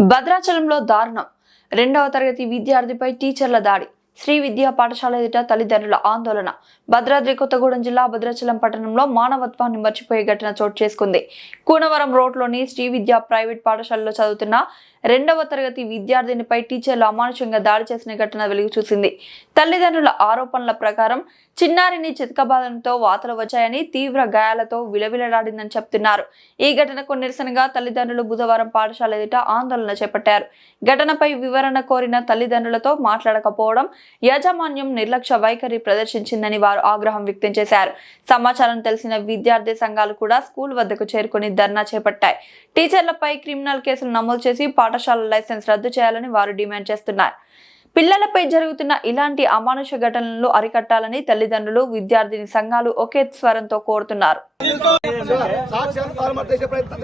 భద్రాచలంలో దారుణం. రెండవ తరగతి విద్యార్థిపై టీచర్ల దాడి. శ్రీ విద్యా పాఠశాల ఎదుట తల్లిదండ్రుల ఆందోళన. భద్రాద్రి కొత్తగూడెం జిల్లా భద్రాచలం పట్టణంలో మానవత్వాన్ని మర్చిపోయే ఘటన చోటు చేసుకుంది. కూనవరం రోడ్లోని శ్రీ విద్యా ప్రైవేట్ పాఠశాలలో చదువుతున్న రెండవ తరగతి విద్యార్థినిపై టీచర్లు అమానుషంగా దాడి చేసిన ఘటన వెలుగు చూసింది. తల్లిదండ్రుల ఆరోపణల ప్రకారం చిన్నారిని చితకబాదంతో వాతలు వచ్చాయని తీవ్ర గాయాలతో విలవిలలాడిందని చెప్తున్నారు. ఈ ఘటనకు నిరసనగా తల్లిదండ్రులు బుధవారం పాఠశాల ఎదుట ఆందోళన చేపట్టారు. ఘటనపై వివరణ కోరిన తల్లిదండ్రులతో మాట్లాడకపోవడం యాజమాన్యం నిర్లక్ష్య వైఖరి ప్రదర్శించిందని వారు ఆగ్రహం వ్యక్తం చేశారు. సమాచారం తెలిసిన విద్యార్థి సంఘాలు కూడా స్కూల్ వద్దకు చేరుకుని ధర్నా చేపట్టాయి. టీచర్లపై క్రిమినల్ కేసులు నమోదు చేసి పాఠశాల లైసెన్స్ రద్దు చేయాలని వారు డిమాండ్ చేస్తున్నారు. పిల్లలపై జరుగుతున్న ఇలాంటి అమానుష ఘటనలను అరికట్టాలని తల్లిదండ్రులు విద్యార్థిని సంఘాలు ఒకే స్వరంతో కోరుతున్నారు. ప్రయత్నం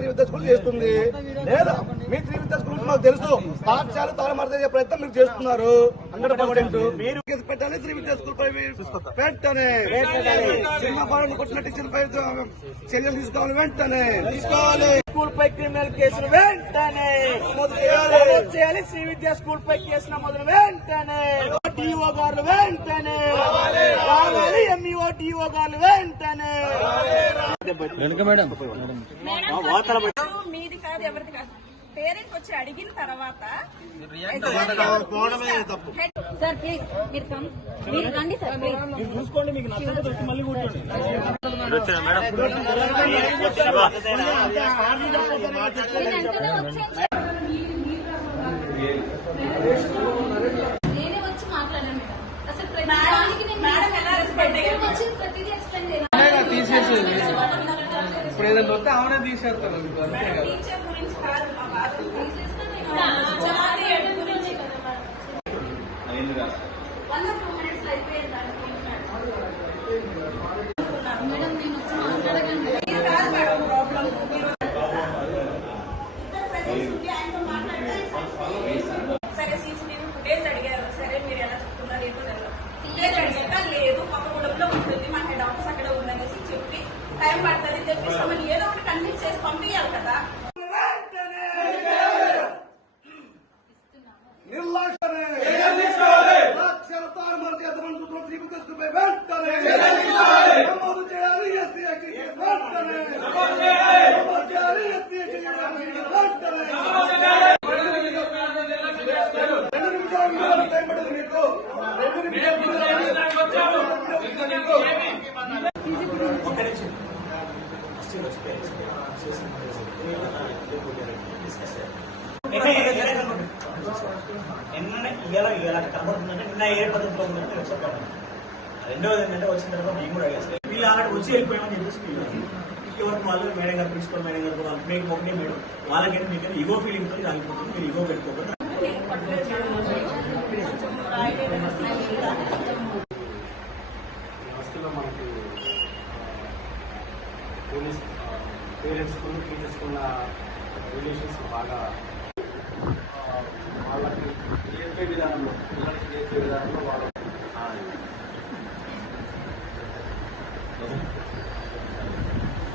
తెలుసు. చేస్తున్నారు. హండ్రెడ్ పర్సెంట్ మీరు స్కూల్ పై కొట్టిన టీచర్ పై చర్యలు తీసుకోవాలి వెంటనే. తీసుకోవాలి. స్కూల్ పై క్రిమినల్ కేసులు వెంటనే. చేయాలి. శ్రీ విద్యా స్కూల్ పై కేసు నమోదు వెంటనే. డిఓ గారు వెంటనే. రావాలి. ఎంఈఓ డిఓ గారు వెంటనే. మీది కాదు ఎవరిది కాదు. పేరెంట్స్ వచ్చి అడిగిన తర్వాత సార్ ప్లీజ్ మీరు కమ్ మీరు రండి సార్ ప్లీజ్ చూసుకోండి మీకు నచ్చకపోతే వచ్చి మళ్ళీ కూర్చోండి. నేనే వచ్చి మాట్లాడాను మేడం. అసలు ప్రతి దానికి నేను మేడం ఎలా రెస్పెక్ట్ అయ్యారు? వచ్చి ప్రతిదీ ఎక్స్ప్లెయిన్ చేయాలి తీసేసేది ఇప్పుడు ఏదైనా వస్తే ఆమెనే తీసేస్తారు సరే సీసీటీవీ ఫుటేజ్ అడిగారు. సరే మీరు ఎలా చెప్తున్నారు ఏంటో తెలియదు ఫుటేజ్ అడిగాక లేదు ఉంటుంది. మన హెడ్ ఆఫీస్ అక్కడ ఉందనేసి చెప్పి టైం పడుతుంది తెప్పిస్తామని ఏదో ఒకటి కన్విన్స్ చేసి పంపించాలి కదా నిర్లక్ష్యమే సాక్ష్యాలు తారుమారు చేద్దామని చూస్తున్న త్రివిద్య స్కూల్ పై వెంటనే నమోదు చేయాలి ఎస్సీ ఎస్టీ కేసు వెంటనే నమోదు చేయాలి ఎస్సీ ఎస్టీ కేసు వెంటనే రెండు నిమిషాలు మీరు టైం పడుతుంది మీకు రెండు నిమిషాలు నిన్న ఇవాళ ఇవాళ కనబడుతుందంటే నిన్న ఏ పద్ధతిలో ఉందంటే నేను చెప్పాను రెండవది ఏంటంటే వచ్చిన తర్వాత మేము కూడా అడిగాను వీళ్ళు ఆల్రెడీ వచ్చి వెళ్ళిపోయామని చెప్పేసి ఎవరికి వాళ్ళు మేడం గారు ప్రిన్సిపల్ మేడం గారు వాళ్ళు మీకు ఒకటే మేడం. వాళ్ళకైతే మీకు ఈగో ఫీలింగ్తో ఆగిపోతుంది మీరు ఈగో పెట్టుకోకుండా. పేరెంట్స్కు టీచర్స్ ఉన్న రిలేషన్స్ బాగా వాళ్ళకి నేర్పే విధానంలో పిల్లలకి